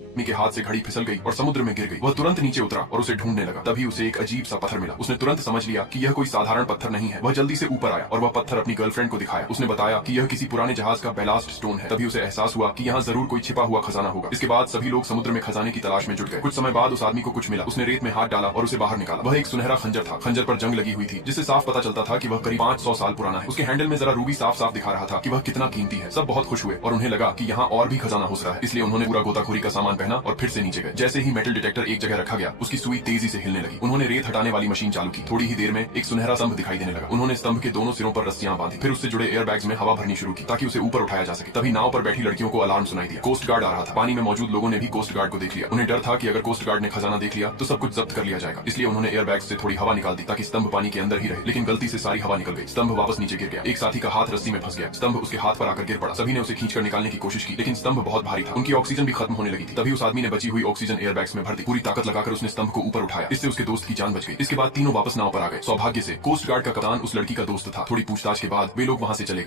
आदमी के हाथ से घड़ी फिसल गई और समुद्र में गिर गई। वह तुरंत नीचे उतरा और उसे ढूंढने लगा। तभी उसे एक अजीब सा पत्थर मिला। उसने तुरंत समझ लिया कि यह कोई साधारण पत्थर नहीं है। वह जल्दी से ऊपर आया और वह पत्थर अपनी गर्लफ्रेंड को दिखाया। उसने बताया कि यह किसी पुराने जहाज का बैलास्ट स्टोन है। तभी उसे एहसास हुआ कि यहाँ जरूर कोई छिपा हुआ खजाना होगा। इसके बाद सभी लोग समुद्र में खजाने की तलाश में जुट गए। कुछ समय बाद उस आदमी को कुछ मिला। उसने रेत में हाथ डाला और उसे बाहर निकाला। वह एक सुनहरा खंजर था। खंजर पर जंग लगी हुई थी, जिससे साफ पता चलता था कि वह करीब 500 साल पुराना है। उसके हैंडल में जरा रूबी साफ साफ दिखा रहा था कि वह कितना कीमती है। सब बहुत खुश हुए और उन्हें लगा कि यहाँ और भी खजाना हो सकता है। इसलिए उन्होंने पूरा गोताखोरी का सामान पहना और फिर से नीचे गए। जैसे ही मेटल डिटेक्टर एक जगह रखा गया, उसकी सुई तेजी से हिलने लगी। उन्होंने रेत हटाने वाली मशीन चालू की। थोड़ी ही देर में एक सुनहरा स्तंभ दिखाई देने लगा। उन्होंने स्तंभ के दोनों सिरों पर रस्सियां बांधी। फिर उससे जुड़े एयर बैग्स में हवा भरनी शुरू की ताकि उसे ऊपर उठाया जा सके। तभी नाव पर बैठी लड़कियों को अलार्म सुनाई दिया। कोस्ट गार्ड आ रहा था। पानी में मौजूद लोगों ने भी कोस्ट गार्ड को देख लिया। उन्हें डर था कि अगर कोस्ट गार्ड ने खजाना देख लिया तो सब कुछ जब्त कर लिया जाएगा। इसलिए उन्होंने एयर बैग से थोड़ी हवा निकाल दी ताकि स्तंभ पानी के अंदर ही रहे। लेकिन गलती से सारी हवा निकल गई। स्तंभ वापस नीचे गिर गया। एक साथी का हाथ रस्सी में फंस गया। स्तंभ उसके हाथ पर आकर गिर पड़ा। सभी ने उसे खींचकर निकालने की कोशिश की, लेकिन स्तंभ बहुत भारी था। उनकी ऑक्सीजन भी खत्म होने लगी थी। तभी उस आदमी ने बची हुई ऑक्सीजन एयर बैग्स में भर दी। पूरी ताकत लगाकर उसने स्तंभ को ऊपर उठाया। इससे उसके दोस्त की जान बच गई। इसके बाद तीनों वापस नाव पर आ गए। सौभाग्य से कोस्ट गार्ड का कप्तान उस लड़की का दोस्त था। थोड़ी पूछताछ के बाद वे लोग वहां से चले गए।